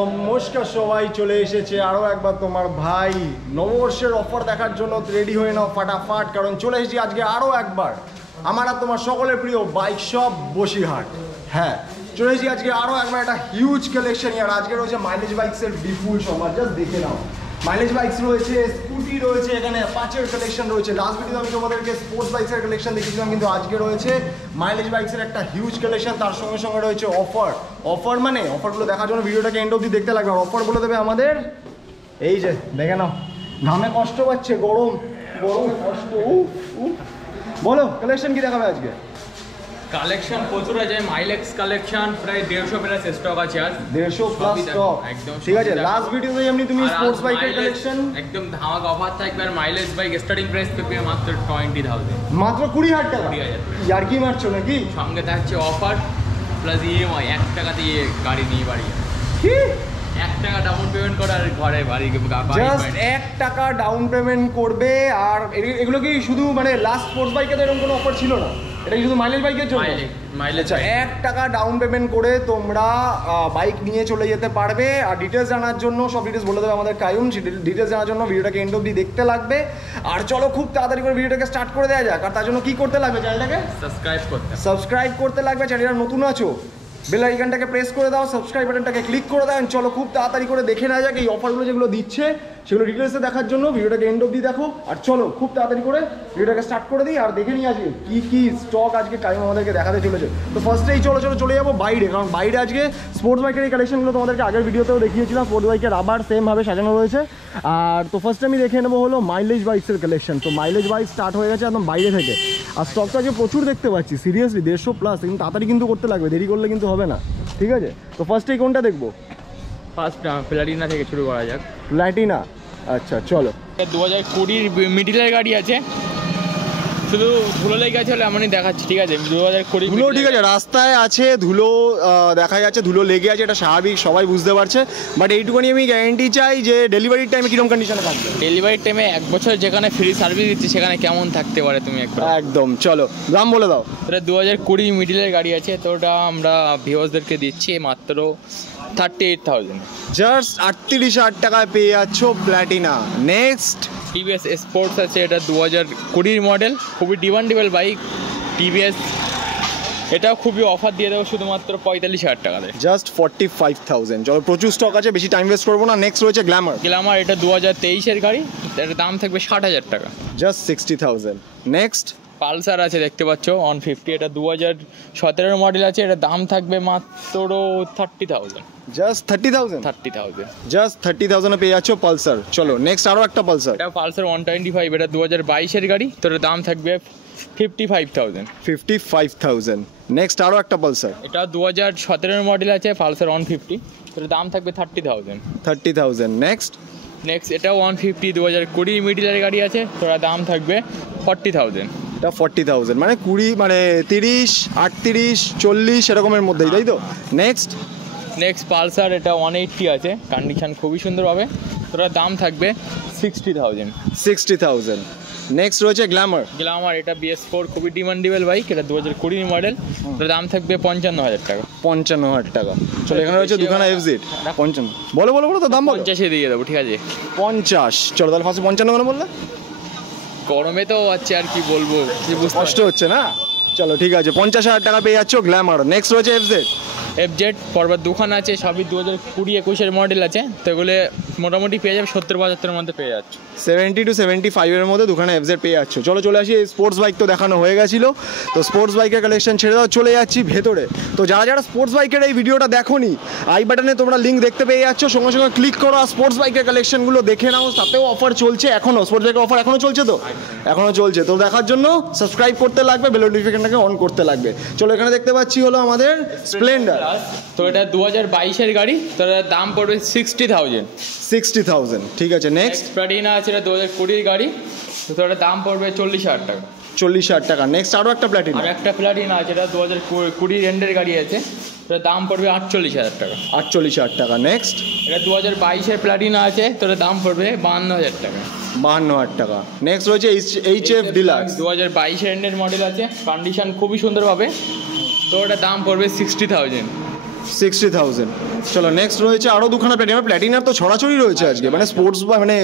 নমস্কার সবাই, চলে এসেছে আরও একবার তোমার ভাই নববর্ষের অফার দেখার জন্য। রেডি হয়ে নাও ফাটাফাট, কারণ চলে এসেছি আজকে আরও একবার আমার আর তোমার সকলের প্রিয় বাইক শপ বসিরহাট। হ্যাঁ, চলে এসেছি আজকে আরও একবার একটা হিউজ কালেকশন। আর আজকে রয়েছে মাইলেজ বাইকসের বিপুল সমাজ, জাস্ট দেখে নাও। মাইলেজ বাইকস রয়েছে, স্কুটি রয়েছে, এখানে অ্যাপাচের কালেকশন রয়েছে। লাস্ট ভিডিওতে আমি তোমাদেরকে স্পোর্টস বাইকসের কালেকশন দেখিয়েছিলাম, কিন্তু আজকে রয়েছে মাইলেজ বাইকসের একটা হিউজ কালেকশন। তার সঙ্গে সঙ্গে রয়েছে অফার মানে অফারগুলো দেখার জন্য ভিডিওটাকে এন্ড অবধি দেখতে লাগবে। আর অফার বলে দেবে আমাদের, এই যে দেখে নাও, ঘামে কষ্ট পাচ্ছে, গরম কষ্ট। বলো কালেকশন কি দেখাবে আজকে? কালেকশন প্রচুর আছে, মাইলেক্স কালেকশন প্রায় 150 প্লাস স্টক আছে। আজ 150 প্লাস স্টক, একদম ঠিক আছে। লাস্ট ভিডিওতে এমনি তুমি স্পোর্টস বাইকের কালেকশন একদম ধামাকা অফার থাকবে। আর মাইলেজ বাইক স্টার্টিং প্রাইস থাকবে মাত্র 20,000, মাত্র 20,000 টাকা। ইয়ার কি মারছো নাকি? সঙ্গে থাকছে অফার প্লাস ইএমআই, 1 টাকা দিয়ে গাড়ি নিয়ে বাড়ি। কি 1 টাকা ডাউন পেমেন্ট করে আর ঘরে বাড়ি জাস্ট 1 টাকা ডাউন পেমেন্ট করবে। আর এগুলো কি শুধু মানে লাস্ট স্পোর্টস বাইকে তো এরকম কোনো অফার ছিল না, এটা শুধু মাইলেজ বাইকের জন্য? মাইলেজ 1 টাকা ডাউন পেমেন্ট করে তোমরা বাইক নিয়ে চলে যেতে পারবে। আর ডিটেলস জানার জন্য সব ডিটেলস বলে দেবে আমাদের কায়ুম। ডিটেলস জানার জন্য ভিডিওটাকে এন্ড অবধি দেখতে লাগবে। আর চলো খুব তাড়াতাড়ি করে ভিডিওটাকে স্টার্ট করে দেওয়া যাক। আর তার জন্য কি করতে লাগবে? চ্যানেলটাকে সাবস্ক্রাইব করতে লাগবে। চ্যানেলটা নতুন আছো, বেল আইকনটাকে প্রেস করে দাও, সাবস্ক্রাইব বাটনটাকে ক্লিক করে দাও। চলো খুব তাড়াতাড়ি করে দেখে নেওয়া যাক এই অফারগুলো যেগুলো দিচ্ছে, সেগুলো ডিটেলসে দেখার জন্য ভিডিওটাকে এন্ড অবধি দেখো। আর চলো খুব তাড়াতাড়ি করে ভিডিওটাকে স্টার্ট করে দিই আর দেখে নিই আজকে কী কী স্টক আজকে কায়ুম আমাদেরকে দেখাতে চলেছে। তো ফার্স্টেই চলে যাবো বাইরে, কারণ বাইরে আজকে স্পোর্টস বাইকের এই কালেকশনগুলো তোমাদেরকে আগের ভিডিওতেও দেখিয়েছিলাম। স্পোর্টস বাইকের আবার সেমভাবে সাজানো রয়েছে। আর তো ফার্স্টে আমি দেখে নেবো হলো মাইলেজ বাইকসের কালেকশন। তো মাইলেজ বাইক স্টার্ট হয়ে গেছে একদম বাইরে থেকে। আর স্টকটা আজকে প্রচুর দেখতে পাচ্ছি, সিরিয়াসলি 150 প্লাস। কিন্তু তাড়াতাড়ি কিন্তু করতে লাগবে, দেরি করলে কিন্তু হবে না, ঠিক আছে? তো ফার্স্টেই কোনটা দেখবো? ফার্স্ট প্লাটিনা থেকে শুরু করা যাক। প্লাটিনা, আচ্ছা চলো। 2020 মিডিলের গাড়ি আছে, শুধু ধুলো লেগে গেছে হলে এমনই দেখাচ্ছি, ঠিক আছে? 2020 ধুলো, ঠিক আছে, রাস্তায় আছে ধুলো, দেখা যাচ্ছে ধুলো লেগে আছে, এটা স্বাভাবিক, সবাই বুঝতে পারছে। বাট এইটুকুনি আমি গ্যারেন্টি চাই যে ডেলিভারির টাইমে কিরকম কন্ডিশনে থাকবে। ডেলিভারির টাইমে 1 বছর যেখানে ফ্রি সার্ভিস দিচ্ছে সেখানে কেমন থাকতে পারে তুমি একবার একদম। চলো দাম বলে দাও। এটা 2020 মিডিলের গাড়ি আছে, তো ওটা আমরা ভিউয়ার্সদেরকে দিচ্ছি মাত্র 38,000। জাস্ট 38,000 টাকায় পেয়ে যাচ্ছ প্ল্যাটিনা। নেক্সট টিভিএস স্পোর্টস আছে, এটা 2020 মডেল, খুবই ডিমান্ডেবল বাইক টিভিএস। এটাও খুবই অফার দিয়ে দেবো শুধুমাত্র 45,000 টাকাতে, জাস্ট 45,000। চলো প্রচুর স্টক আছে, বেশি টাইম ওয়েস্ট করবো না। নেক্সট রয়েছে গ্ল্যামার। এটা 2023-এর গাড়ি, এটার দাম থাকবে 60,000 টাকা, জাস্ট 60,000। নেক্সট পালসার আছে, দেখতে পাচ্ছ 150, এটা 2017 মডেল আছে, এটার দাম থাকবে মাত্র 30,000, জাস্ট 30,000। জাস্ট 30,000 পেয়ে যাচ্ছ পালসার। চলো নেক্সট আরও একটা পালসার। এটা পালসার 125, এটা 2022-এর গাড়ি, তো এটার দাম থাকবে 55,000। নেক্সট আরও একটা পালসার। এটা 2017 মডেল আছে, পালসার 150, এটার দাম থাকবে 30,000। নেক্সট এটা 150 2020 মিডিলের গাড়ি আছে, তো এটার দাম থাকবে 40,000। এটা 40,000 মানে 20 মানে 30, 38, 40 এরকমের মধ্যেই, তাই তো? নেক্সট পালসার, এটা 180 আছে, কন্ডিশন খুবই সুন্দর হবে, তো এটার দাম থাকবে 60,000। নেক্সট রয়েছে গ্ল্যামার। এটা BS4, খুবই ডিমান্ডেবল বাইক, এটা 2020 মডেল, এটার দাম থাকবে 55,000 টাকা। 55,000 টাকা। চলো এখানে রয়েছে দুখানা FZ 55। বলো তো দাম বলো। 50-এ দিয়ে দেবো, ঠিক আছে? 50। চলো তাহলে ফার্স্টে 55 কেন বললে? গরমে তো হচ্ছে, আর কি বলবো, কষ্ট হচ্ছে না। চলো ঠিক আছে, 50,000 টাকা পেয়ে যাচ্ছ গ্ল্যামার। নেক্সট রয়েছে FZ পরবার দুখানা আছে, সবই 2020-21 মডেল আছে, তো এগুলো মোটামুটি পেয়ে যাবে 70-75-এর মধ্যে পেয়ে যাচ্ছে। 70 to 75 মধ্যে দুখানা FZ পেয়ে যাচ্ছ। চলে আসি স্পোর্টস বাইক, তো দেখানো হয়ে গেছিলো। তো স্পোর্টস বাইকের কালেকশন ছেড়ে দাও, চলে যাচ্ছি ভেতরে। তো যারা স্পোর্টস বাইকের এই ভিডিওটা দেখোনি, আই বাটনে তোমরা লিঙ্ক দেখতে পেয়ে যাচ্ছ, সঙ্গে সঙ্গে ক্লিক করো আর স্পোর্টস বাইকের কালেকশনগুলো দেখে নাও। তাতেও অফার চলছে এখনও, স্পোর্টস বাইকের অফার এখনও চলছে, তো এখনও চলছে। তো দেখার জন্য সাবস্ক্রাইব করতে লাগবে, বেল নোটিফিকেশনটাকে অন করতে লাগবে। চলো এখানে দেখতে পাচ্ছি হলো আমাদের স্প্লেন্ডার। তো এটা 2022-এর গাড়ি, তো এটার দাম পড়বে 60,000। ঠিক আছে। নেক্সট প্লাটিনা আছে, এটা 2020 গাড়ি, তো এটার দাম পড়বে 40,000 টাকা। 40,000 টাকা। নেক্সট আরও একটা প্লাটিনা। প্লাটিনা আছে, এটা 2020 এন্ডের গাড়ি আছে, এটার দাম পড়বে 48,000 টাকা। 48,000 টাকা। নেক্সট এটা 2022-এর প্লাটিনা আছে, তো এটার দাম পড়বে 52,000 টাকা। 52,000 টাকা। নেক্সট রয়েছে HF ডিলাক্স, 2022 এন্ডের মডেল আছে, কন্ডিশন খুবই সুন্দর হবে, তো ওটার দাম পড়বে 60,000। 60,000। চলো নেক্সট রয়েছে আরও দুখানা প্ল্যাটিনার। প্ল্যাটিনার তো ছড়াছড়ি রয়েছে আজকে, মানে স্পোর্টস বা মানে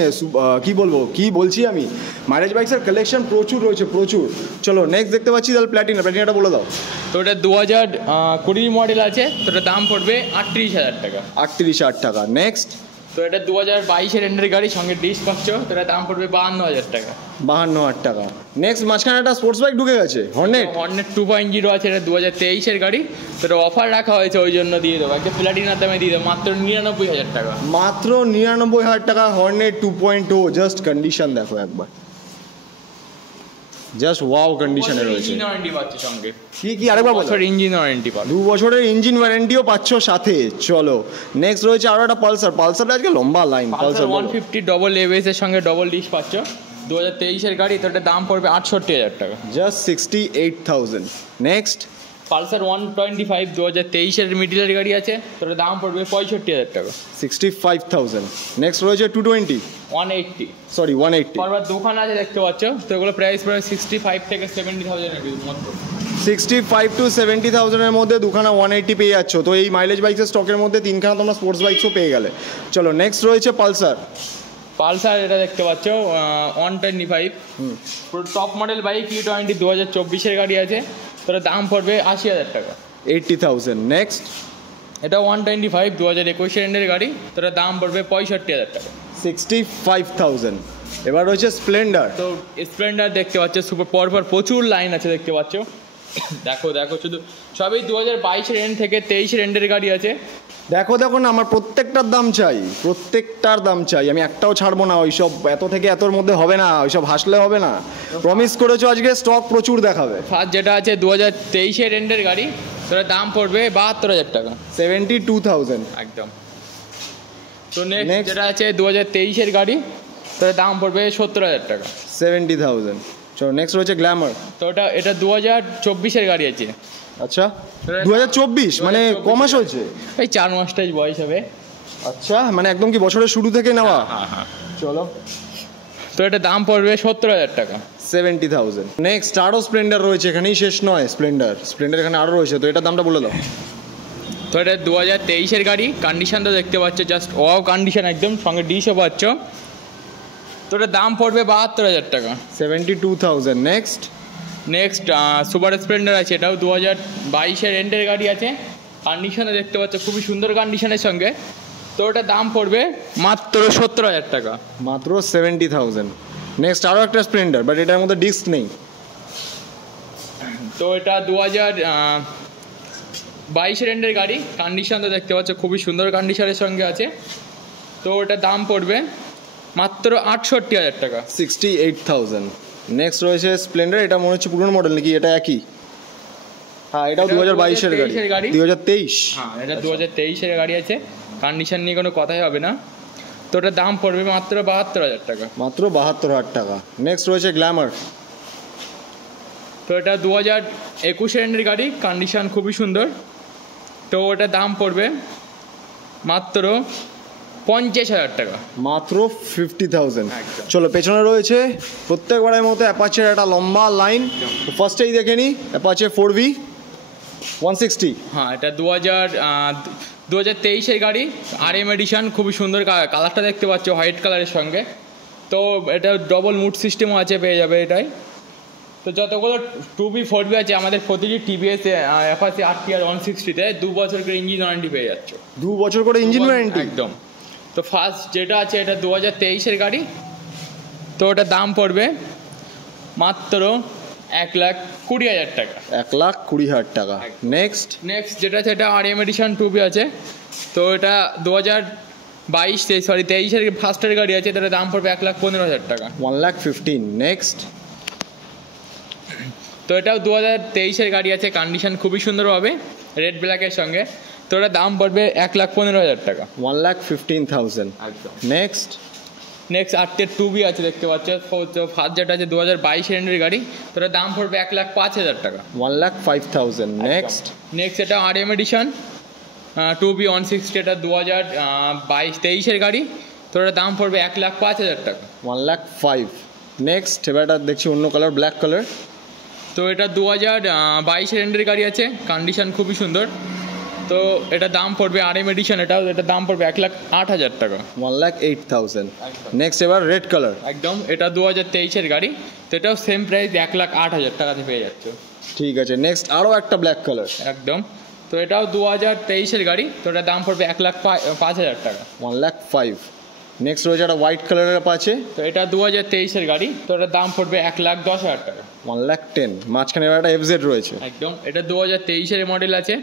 কি বলবো, কি বলছি আমি, মাইলেজ বাইকসের কালেকশন প্রচুর রয়েছে, প্রচুর। চলো নেক্সট দেখতে পাচ্ছি তাহলে প্ল্যাটিনাটা বলে দাও। তো এটা 2020 মডেল আছে, তো এটার দাম পড়বে 38,000 টাকা। 38,000 টাকা। নেক্সট তো এটা 2022 এন্ডের গাড়ি, সঙ্গে ডিস্ক পাচ্ছ, তো এটার দাম পড়বে 52,000 টাকা। 52,000 টাকা। নেক্সট মাঝখানে একটা স্পোর্টস বাইক ঢুকে গেছে, হর্নেট। 2.0 আছে, এটা 2023 গাড়ি, তো এটা অফার রাখা হয়েছে, ওই জন্য দিয়ে দেবো, একটা প্ল্যাটিনার দামে দিয়ে দেবো মাত্র 99,000 টাকা। মাত্র 99,000 টাকা হর্নেট 2.0। জাস্ট কন্ডিশন দেখো একবার, জাস্ট ওয়াও কন্ডিশনে রয়েছে। ইঞ্জিন ওয়ারেন্টি পাচ্ছ সঙ্গে। কি আরেকবার বলো। ইঞ্জিন ওয়ারেন্টি পাচ্ছ, 2 বছরের ইঞ্জিন ওয়ারেন্টিও পাচ্ছ সাথে। চলো নেক্সট রয়েছে আরো একটা পালসার আজকে লম্বা লাইন। পালসার 150 ডবল এবিএস এর সঙ্গে ডবল ডিস্ক পাচ্ছ, 2023 গাড়ি, তো এটার দাম পড়বে 68,000 টাকা। জাস্ট 68,000। নেক্সট পালসার 125 2023 মিডিলের গাড়ি আছে, তো এটার দাম পড়বে 65,000 টাকা। 65,000। নেক্সট রয়েছে 220, 180, সরি 180। পরবার দোকান আছে দেখতে পাচ্ছ, তো এগুলো প্রাইস পড়বে 65 থেকে 70,000 এর মধ্যে। 65 to 70,000 এর মধ্যে দুখানা 180 পেয়ে যাচ্ছ। তো এই মাইলেজ বাইকের স্টকের মধ্যে তিনখানা তোমরা স্পোর্টস বাইকসও পেয়ে গেলে। চলো নেক্সট রয়েছে পালসার এটা দেখতে পাচ্ছ 125, পুরো টপ মডেল বাইক, E20 2024 গাড়ি আছে, তো এটার দাম পড়বে 80,000 টাকা। 80,000। নেক্সট এটা 125 2021 এন্ডের গাড়ি, তো এটার দাম পড়বে 65,000 টাকা। 65,000। এবার রয়েছে স্প্লেন্ডার। তো স্প্লেন্ডার দেখতে পাচ্ছ, সুপার পরপর প্রচুর লাইন আছে দেখতে পাচ্ছ, দেখো শুধু সবই 2022 এন্ড থেকে 23 এন্ডের গাড়ি আছে। দেখো না, আমার প্রত্যেকটার দাম চাই, আমি একটাও ছাড়বো না। ওইসব এত থেকে এতর মধ্যে হবে না, ওইসব হাসলে হবে না। প্রমিস করেছো আজকে স্টক প্রচুর দেখাবে। ফার্স্ট যেটা আছে 2023 এন্ডের গাড়ি, তার দাম পড়বে 72,000 টাকা। 72,000 একদম। তো নেক্সট যেটা আছে 2023 গাড়ি, তার দাম পড়বে 70,000 টাকা। 70,000। চলো নেক্সট রয়েছে গ্ল্যামার। তো এটা 2024 গাড়ি আছে। আচ্ছা 2024, মানে ক মাস হয়েছে? এই 4 মাসটাই বয়স হবে। আচ্ছা মানে একদম কি বছরের শুরু থেকে নেওয়া? হ্যাঁ। চলো, তো এটা দাম পড়বে 70,000 টাকা। 70,000। নেক্সট আরও স্প্লেন্ডার রয়েছে, এখানেই শেষ নয়। স্প্লেন্ডার এখানে আরও রয়েছে, তো এটার দামটা বলে দাও। তো এটা 2023 গাড়ি, কন্ডিশনটা দেখতে পাচ্ছ, জাস্ট ওয়াও কন্ডিশন একদম, সঙ্গে ডিশও পাচ্ছ, তো এটার দাম পড়বে 72,000 টাকা। 72,000। নেক্সট সুপার স্প্লেন্ডার আছে, এটাও 2022 এন্ডের গাড়ি আছে, কন্ডিশনে দেখতে পাচ্ছ খুবই সুন্দর কন্ডিশনের সঙ্গে, তো ওটার দাম পড়বে মাত্র 70,000 টাকা। মাত্র 70,000। নেক্সট আরও একটা স্প্লেন্ডার, বাট এটার মধ্যে ডিস্ক নেই। তো এটা 2022 এন্ডের গাড়ি, কন্ডিশনটা দেখতে পাচ্ছ খুবই সুন্দর কন্ডিশনের সঙ্গে আছে, তো ওটার দাম পড়বে মাত্র 68,000 টাকা। 68,000। নেক্সট রয়েছে স্প্লেন্ডার, এটা মনে হচ্ছে পুরনো মডেল নাকি? এটা একই? হ্যাঁ এটাও 2022 গাড়ি। 2023? হ্যাঁ এটা 2023 গাড়ি আছে, কন্ডিশন নিয়ে কোনো কথাই হবে না, তো ওটার দাম পড়বে মাত্র 72,000 টাকা। মাত্র 72,000 টাকা। নেক্সট রয়েছে গ্ল্যামার। তো এটা 2021 এন্ডের গাড়ি, কন্ডিশন খুবই সুন্দর, তো ওটার দাম পড়বে মাত্র 50,000 টাকা। মাত্র 50,000। একদম। চলো পেছনে রয়েছে প্রত্যেকবারের মতো অ্যাপাচের একটা লম্বা লাইন। ফার্স্টেই দেখে নিই অ্যাপাচে 4V 160। হ্যাঁ এটা 2023 গাড়ি, RM এডিশন, খুবই সুন্দর কালারটা দেখতে পাচ্ছ, হোয়াইট কালারের সঙ্গে, তো এটা ডবল মুড সিস্টেমও আছে, পেয়ে যাবে এটাই। তো যতগুলো 2B 4B আছে আমাদের প্রতিটি TVS অ্যাপাচে RTR 160-তে 2 বছর করে ইঞ্জিন ওয়ারেন্টি পেয়ে যাচ্ছ। 2 বছর করে ইঞ্জিন ওয়ারেন্টি? একদম। তো ফার্স্ট যেটা আছে এটা 2023 গাড়ি, তো ওটার দাম পড়বে মাত্র 1,20,000 টাকা। 1,20,000 টাকা। নেক্সট যেটা আছে এটা RM এডিশন 2B আছে, তো এটা 2023 ফার্স্টের গাড়ি আছে, তার দাম পড়বে 1,15,000 টাকা। 1,15,000। নেক্সট তো এটাও 2023 গাড়ি আছে, কন্ডিশন খুবই সুন্দর হবে, রেড ব্ল্যাকের সঙ্গে, তো ওটার দাম পড়বে 1,15,000 টাকা। 1,15,000। নেক্সট RTR 2B আছে দেখতে পাচ্ছ, তো ফার্স্ট যেটা আছে 2022 এন্ডের গাড়ি, তো ওটার দাম পড়বে 1,05,000 টাকা। 1,05,000। নেক্সট এটা RM এডিশন 2B 160, এটা 2022-23 গাড়ি, তো ওটার দাম পড়বে 1,05,000 টাকা। 1,05,000। নেক্সট এবার এটা দেখছি অন্য কালার, ব্ল্যাক কালার, তো এটা 2022 এন্ডের গাড়ি আছে, কন্ডিশন খুবই সুন্দর, তো এটা দাম পড়বে RM এডিশন, এটা দাম পড়বে 1,08,000 টাকা। 1,08,000। নেক্সট এবার রেড কালার। একদম, এটা 2023-এর গাড়ি, তো এটাও সেম প্রাইস 1,08,000 টাকাতে পেয়ে যাচ্ছে। ঠিক আছে, নেক্সট আরও একটা ব্ল্যাক কালার। একদম, তো এটাও 2023-এর গাড়ি, তো এটার দাম পড়বে 1,05,000 টাকা। 1,05,000। নেক্সট রয়েছে একটা হোয়াইট কালারের আছে, তো এটা 2023-এর গাড়ি, তো এটার দাম পড়বে 1,10,000 টাকা। 1,10,000। মাঝখানে এবার একটা FZ রয়েছে। একদম, এটা 2023-এর মডেল আছে,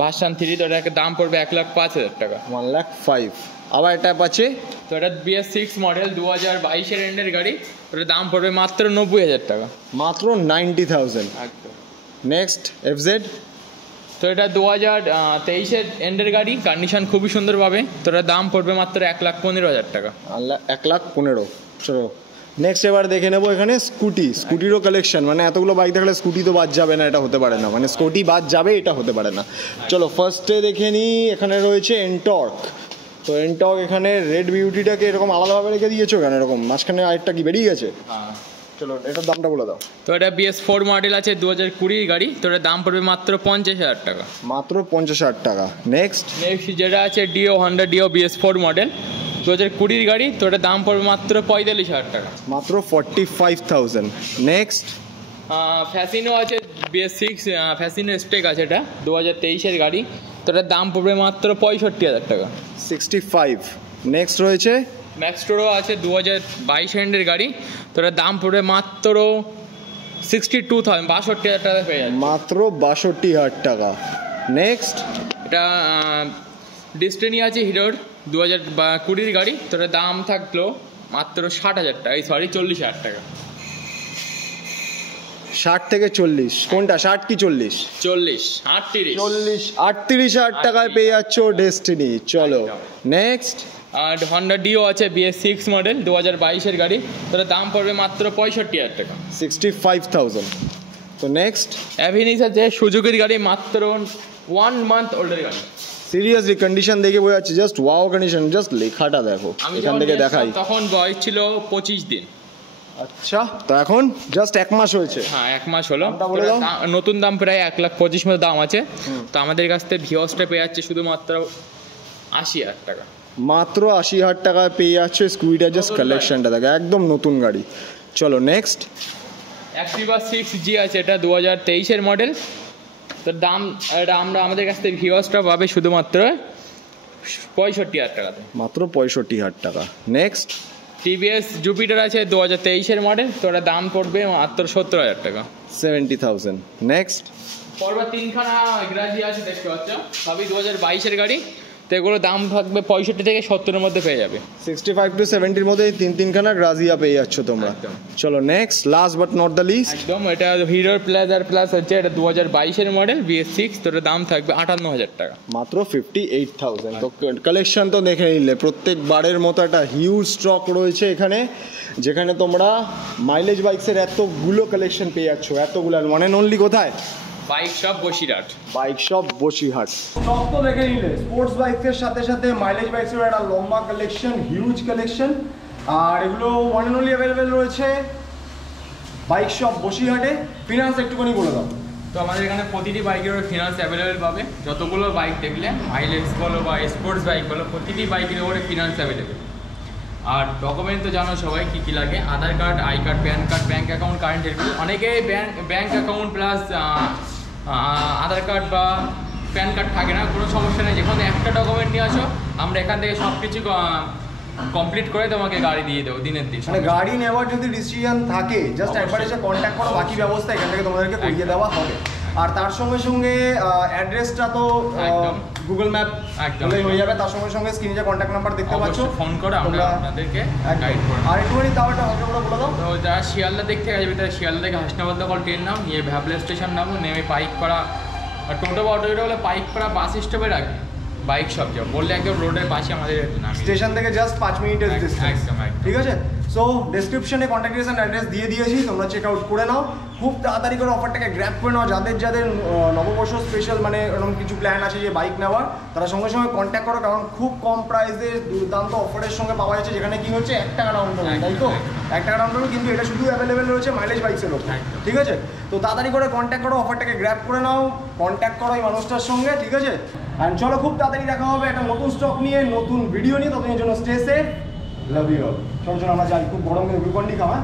ভার্সন 3, তো এটার দাম পড়বে 1,05,000 টাকা। 1,05,000। আবার একটা আছে, তো এটা BS6 মডেল, 2022-এর এন্ডের গাড়ি, ওটার দাম পড়বে মাত্র 90,000 টাকা। মাত্র 90,000। একদম। Next FZ। তো এটা 2023-এর এন্ডের গাড়ি, কন্ডিশন খুবই সুন্দর পাবে, তো এটার দাম পড়বে মাত্র 1,15,000 টাকা। 1,15,000। চলো নেক্সট এবার দেখে নেবো এখানে স্কুটিরও কালেকশন। মানে এতগুলো বাইক থাকলে স্কুটি তো বাদ যাবে না, এটা হতে পারে না, মানে স্কুটি বাদ যাবে এটা হতে পারে না। চলো ফার্স্টে দেখে নিই, এখানে রয়েছে এনটর্ক। তো এনটর্ক এখানে রেড বিউটিটাকে এরকম আলাদাভাবে রেখে দিয়েছো কেন? এরকম মাঝখানে আরেকটা কি বেরিয়ে গেছে? হ্যাঁ। চলো এটার দামটা বলে দাও। তো এটা BS4 মডেল আছে, 2020-এর গাড়ি, তো এটার দাম পড়বে মাত্র 50,000 টাকা। মাত্র 50,000 টাকা। নেক্সট যেটা আছে Honda Dio BS4 মডেল, 2020-এর গাড়ি, তো এটার দাম পড়বে মাত্র 45,000 টাকা। মাত্র 45,000। নেক্সট ফ্যাসিনো আছে BS6, ফ্যাসিনো স্টেক আছে, এটা 2023-এর গাড়ি, তো এটার দাম পড়বে মাত্র 65,000 টাকা। 65। নেক্সট রয়েছে ম্যাক্সটোরো আছে, 2022 এন্ডের গাড়ি, তো এটার দাম পড়বে মাত্র 62,000 টাকা পেয়ে যাচ্ছে। মাত্র 62,000 টাকা। নেক্সট এটা ডেস্টিনি আছে হিরোর, 2020-এর গাড়ি, তো এটার দাম থাকলো মাত্র 60,000 টাকা, 40,000 টাকা। 60 থেকে 40, কোনটা 60 কি 40? 38,000 টাকায় পেয়ে যাচ্ছ ডেস্টিনি। চলো নেক্সট। আর হন্ডা ডিও আছে BS6 মডেল, 2022-এর গাড়ি, তার দাম পড়বে মাত্র 65,000 টাকা। 65,000। তো নেক্সট অ্যাভিনিস আছে সুজুকির গাড়ি, মাত্র 1 মান্থ ওল্ডের গাড়ি। সিরিয়াসলি কন্ডিশন দেখে বোঝা যাচ্ছে, জাস্ট ওয়াও কন্ডিশন, জাস্ট লেখাটা দেখো এখান থেকে দেখাই। তখন বয়স ছিল 25 দিন। আচ্ছা, তো এখন জাস্ট 1 মাস হয়েছে। হ্যাঁ, 1 মাস হলো। নতুন দাম প্রায় 1,25,000 মতো দাম আছে। তো আমাদের কাছ থেকে ভিওসটা পেয়ে যাচ্ছে শুধুমাত্র 80,000 টাকা। মাত্র 80,000 টাকায় পেয়ে যাচ্ছে স্কুইটার, জাস্ট কালেকশনটা দেখো, একদম নতুন গাড়ি। চলো নেক্সট। অ্যাক্টিভা 6G আছে, এটা 2023-এর মডেল, তো দাম এটা আমাদের কাছ থেকে ভিওসটা পাবে শুধুমাত্র 65,000 টাকাতে। মাত্র 65,000 টাকা। নেক্সট TVS জুপিটার আছে, 2023-এর মডেল, তো এটা দাম পড়বে মাত্র 70,000 টাকা। 70,000। নেক্সট পরবার 3খানা গ্রাজি আছে, দেখতে পাচ্ছ, সবই 2022-এর গাড়ি, তো এগুলো দাম থাকবে 65 থেকে 70-এর মধ্যে পেয়ে যাবে। 65 to 70-র মধ্যে 3খানা গ্রাজিয়া পেয়ে যাচ্ছ তোমরা। চলো next, last but not the least. একদম, এটা হিরোর প্লেজার প্লাস হচ্ছে, এটা 2022-এর মডেল BS6, তো এটার দাম থাকবে 58,000 টাকা। মাত্র 58,000। তো কালেকশন তো দেখে নিলে, প্রত্যেকবারের মতো একটা হিউজ স্টক রয়েছে এখানে, যেখানে তোমরা মাইলেজ বাইকসের এতগুলো কালেকশন পেয়ে যাচ্ছ, এতগুলো। ওয়ান অ্যান্ড অনলি কোথায়? Bike shop Basirhat. Bike shop Basirhat. Stock তো দেখে নিলে, স্পোর্টস বাইকের সাথে সাথে মাইলেজ বাইকের একটা লম্বা কালেকশন, হিউজ কালেকশন, আর এগুলো ওয়ান অ্যান্ড অনলি অ্যাভেলেবেল রয়েছে বাইক শপ বসিরহাটে। ফিনান্স একটুখানি বলে দাও। তো আমাদের এখানে প্রতিটি বাইকের ফিনান্স অ্যাভেলেবেল পাবে, যতগুলো বাইক দেখলে মাইলেজ বলো বা স্পোর্টস বাইক বলো, প্রতিটি বাইকের উপরে ফিনান্স অ্যাভেলেবেল। আর ডকুমেন্ট তো জানো সবাই কী কী লাগে, Aadhaar card, I card, PAN card, bank account, কারেন্টের বিল। অনেকে bank account plus Aadhaar card বা প্যান কার্ড থাকে না, কোনো সমস্যা নেই, যেখানে একটা ডকুমেন্ট নিয়ে আসো, আমরা এখান থেকে সব কিছু কমপ্লিট করে তোমাকে গাড়ি দিয়ে দেবো দিনের দিন। মানে গাড়ি নেওয়ার যদি ডিসিশন থাকে, জাস্ট একবার এসে কন্ট্যাক্ট করো, বাকি ব্যবস্থা এখান থেকে তোমাদেরকে করিয়ে দেওয়া হবে। আর তার সঙ্গে সঙ্গে অ্যাড্রেসটা তো গুগল ম্যাপ হয়ে যাবে, তার সঙ্গে সঙ্গে স্ক্রিনে যে কন্ট্যাক্ট নাম্বার দেখতে পাচ্ছ, ফোন করে আমরা আপনাদেরকে গাইড করব। আর একটুখানি তাও একটা হালকা করে বলে দাও। তো যারা শিয়ালদা দিক থেকে আসবে, তারা শিয়ালদা থেকে হাসনাবাদ কল ট্রেন নাও, নিয়ে ভ্যাবলা স্টেশন নামো, নেমে পাইকপাড়া আর টোটো বা অটো যেটা বলে পাইকপাড়া বাস স্টপের আগে বাইক শপ যাও বললে, একদম রোডের পাশে আমাদের স্টেশন থেকে জাস্ট 5 মিনিটের ডিসটেন্স। একদম। ঠিক আছে? সো ডেসক্রিপশনে কন্ট্যাক্ট ডিটেলস অ্যান্ড অ্যাড্রেস দিয়ে দিয়েছি, তোমরা চেক আউট করে নাও, খুব তাড়াতাড়ি করে অফারটাকে গ্র্যাব করে নাও। যাদের যাদের নববর্ষ স্পেশাল মানে এরকম কিছু প্ল্যান আছে যে বাইক নেওয়ার, তারা সঙ্গে সঙ্গে কন্ট্যাক্ট করো, কারণ খুব কম প্রাইসে দুর্দান্ত অফারের সঙ্গে পাওয়া যাচ্ছে, যেখানে কি হচ্ছে 1 টাকা ডাউন পেমেন্ট, তাই তো 1 টাকা ডাউন পেমেন্ট, কিন্তু এটা শুধু অ্যাভেলেবেল রয়েছে মাইলেজ বাইকসের ওপর, ঠিক আছে? তো তাড়াতাড়ি করে কন্ট্যাক্ট করো, অফারটাকে গ্র্যাব করে নাও, কন্ট্যাক্ট করো এই মানুষটার সঙ্গে, ঠিক আছে? অ্যান্ড চলো খুব তাড়াতাড়ি দেখা হবে একটা নতুন স্টক নিয়ে, নতুন ভিডিও নিয়ে, ততদিনের জন্য stay safe, love you all. চলো চলো আমরা যাই, খুব গরম গ্লুকন্ডি খাওয়া।